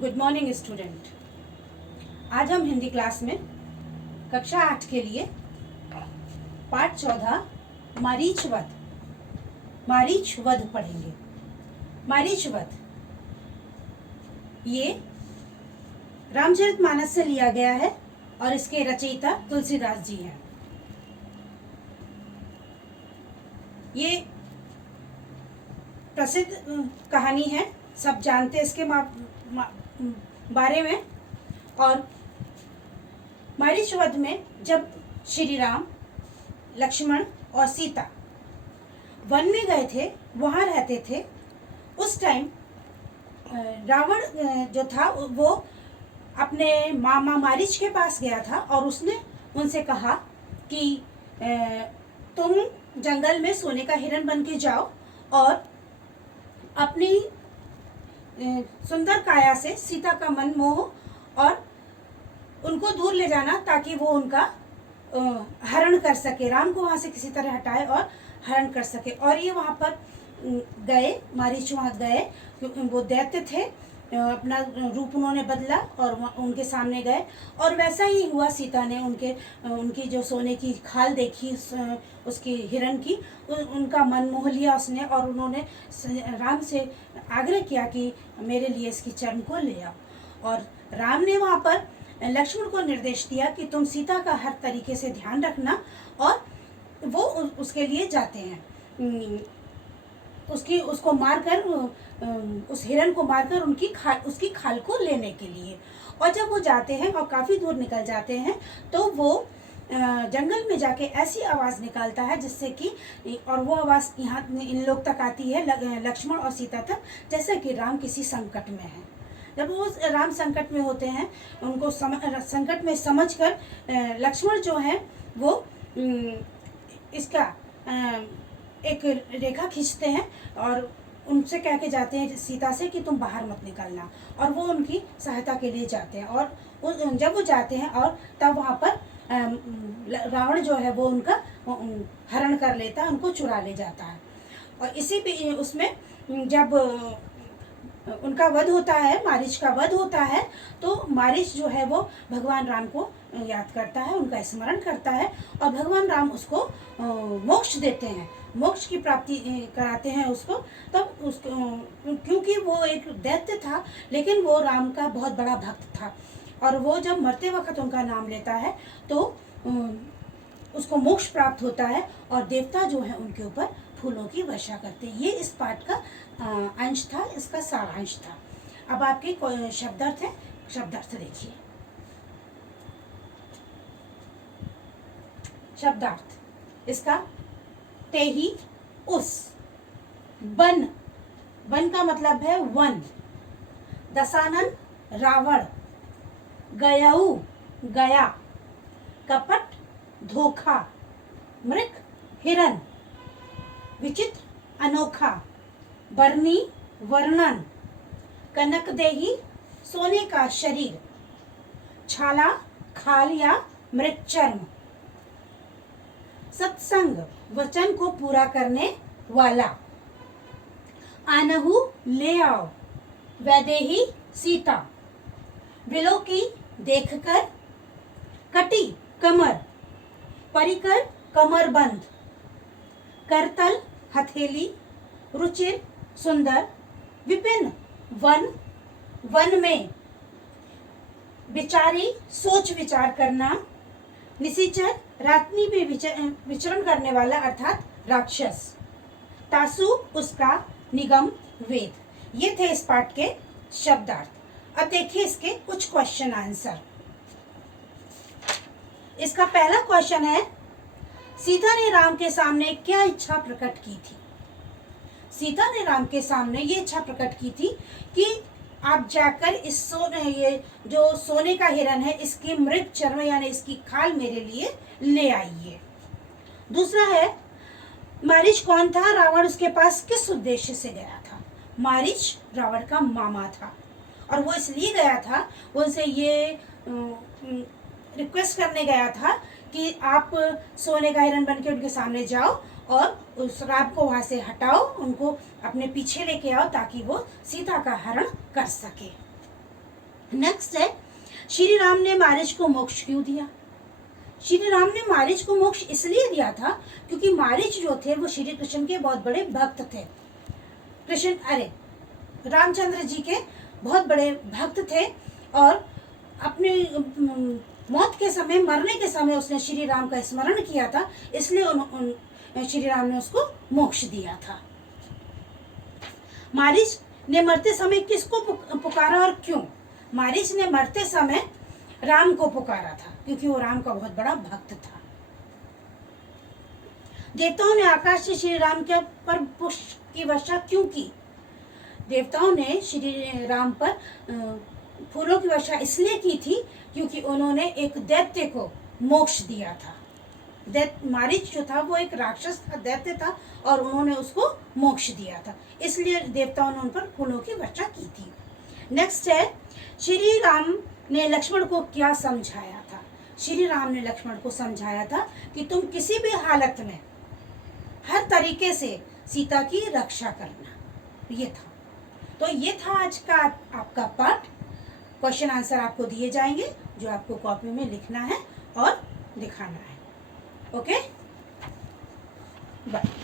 Good morning student. आज हम Hindi class में कक्षा 8 के लिए पाठ 14 मारीचवध पढ़ेंगे। मारीचवध ये रामचरितमानस से लिया गया है और इसके रचयिता तुलसीदास जी हैं। ये प्रसिद्ध कहानी है, सब जानते हैं इसके बारे में। और मारीचवध में जब श्री राम, लक्ष्मण और सीता वन में गए थे, वहाँ रहते थे, उस टाइम रावण जो था वो अपने मामा मारीच के पास गया था और उसने उनसे कहा कि तुम जंगल में सोने का हिरण बन के जाओ और अपनी सुंदर काया से सीता का मन मोह और उनको दूर ले जाना ताकि वो उनका हरण कर सके, राम को वहाँ से किसी तरह हटाए और हरण कर सके। और ये वहाँ पर गए, मारीच वहाँ गए, वो दैत्य थे, अपना रूप उन्होंने बदला और उनके सामने गए। और वैसा ही हुआ, सीता ने उनकी जो सोने की खाल देखी, उसकी हिरण की, उनका मन मोह लिया उसने और उन्होंने राम से आग्रह किया कि मेरे लिए इसकी चर्म को ले आओ। और राम ने वहाँ पर लक्ष्मण को निर्देश दिया कि तुम सीता का हर तरीके से ध्यान रखना। और वो उसके लिए जाते हैं, उसको मारकर, उस हिरण को मारकर उसकी खाल को लेने के लिए। और जब वो जाते हैं और काफ़ी दूर निकल जाते हैं तो वो जंगल में जाके ऐसी आवाज़ निकालता है जिससे कि, और वो आवाज़ यहाँ इन लोग तक आती है, लक्ष्मण और सीता तक, जैसे कि राम किसी संकट में है। जब वो राम संकट में होते हैं, उनको संकट में समझकर लक्ष्मण जो है वो इसका एक रेखा खींचते हैं और उनसे कह के जाते हैं सीता से कि तुम बाहर मत निकलना। और वो उनकी सहायता के लिए जाते हैं। और जब वो जाते हैं और तब वहाँ पर रावण जो है वो उनका हरण कर लेता है, उनको चुरा ले जाता है। और इसी पे उसमें जब उनका वध होता है, मारीच का वध होता है, तो मारीच जो है वो भगवान राम को याद करता है, उनका स्मरण करता है और भगवान राम उसको मोक्ष देते हैं, मोक्ष की प्राप्ति कराते हैं उसको। तब उसको, क्योंकि वो एक दैत्य था लेकिन वो राम का बहुत बड़ा भक्त था, और वो जब मरते वक्त उनका नाम लेता है तो उसको मोक्ष प्राप्त होता है और देवता जो है उनके ऊपर फूलों की वर्षा करते हैं। ये इस पाठ का अंश था, इसका सारांश था। अब आपके शब्दार्थ है, शब्दार्थ देखिए। शब्दार्थ इसका तेही उस, बन, बन का मतलब है वन, दशानन रावण, गयऊ गया, कपट धोखा, मृग हिरण, विचित्र अनोखा, बरनी वर्णन, कनकदेही सोने का शरीर, छाला खाल या मृगचर्म, सत्संग वचन को पूरा करने वाला, आनहु ले आओ, वैदेही सीता, विलोकी देखकर, कटी कमर, परिकर कमरबंद, करतल हथेली, रुचिर सुंदर, विपिन वन, वन में, विचारी सोच विचार करना, निशिचर रात्रि में विचरण करने वाला अर्थात राक्षस, तासु उसका निगम वेद। ये थे इस पाठ के शब्दार्थ। अब देखिए इसके कुछ क्वेश्चन आंसर। इसका पहला क्वेश्चन है, सीता ने राम के सामने क्या इच्छा प्रकट की थी? सीता ने राम के सामने ये इच्छा प्रकट की थी कि आप जाकर ये जो सोने का हिरण है, इसकी मृग चर्म यानी इसकी खाल मेरे लिए ले आइए। दूसरा है, मारीच कौन था? रावण उसके पास किस उद्देश्य से गया था? मारीच रावण का मामा था और वो इसलिए गया था, उनसे ये रिक्वेस्ट करने गया था कि आप सोने का हिरण बन के उनके सामने जाओ और उस राम को वहाँ से हटाओ, उनको अपने पीछे लेके आओ ताकि वो सीता का हरण कर सके। नेक्स्ट है, श्री राम ने मारीच को मोक्ष क्यों दिया? श्री राम ने मारीच को मोक्ष इसलिए दिया था क्योंकि मारीच जो थे वो श्री कृष्ण के बहुत बड़े भक्त थे। कृष्ण अरे रामचंद्र जी के बहुत बड़े भक्त थे और अपने मौत के समय, मरने के समय उसने श्री राम का स्मरण किया था, इसलिए श्री राम ने उसको मोक्ष दिया था। मारीच ने मरते समय किसको पुकारा और क्यों? मारीच ने मरते समय राम को पुकारा था क्योंकि वो राम का बहुत बड़ा भक्त था। देवताओं ने आकाश से श्री राम के पर पुष्प की वर्षा क्यों की? देवताओं ने श्री राम पर फूलों की वर्षा इसलिए की थी क्योंकि उन्होंने एक दैत्य को मोक्ष दिया था। मारीच जो था वो एक राक्षस था, दैत्य था, और उन्होंने उसको मोक्ष दिया था, इसलिए देवताओं ने उन पर फूलों की वर्षा की थी। नेक्स्ट है, श्री राम ने लक्ष्मण को क्या समझाया था? श्री राम ने लक्ष्मण को समझाया था कि तुम किसी भी हालत में हर तरीके से सीता की रक्षा करना। ये था, तो ये था आज का आपका पाठ। क्वेश्चन आंसर आपको दिए जाएंगे जो आपको कॉपी में लिखना है और दिखाना है। Okay, bye.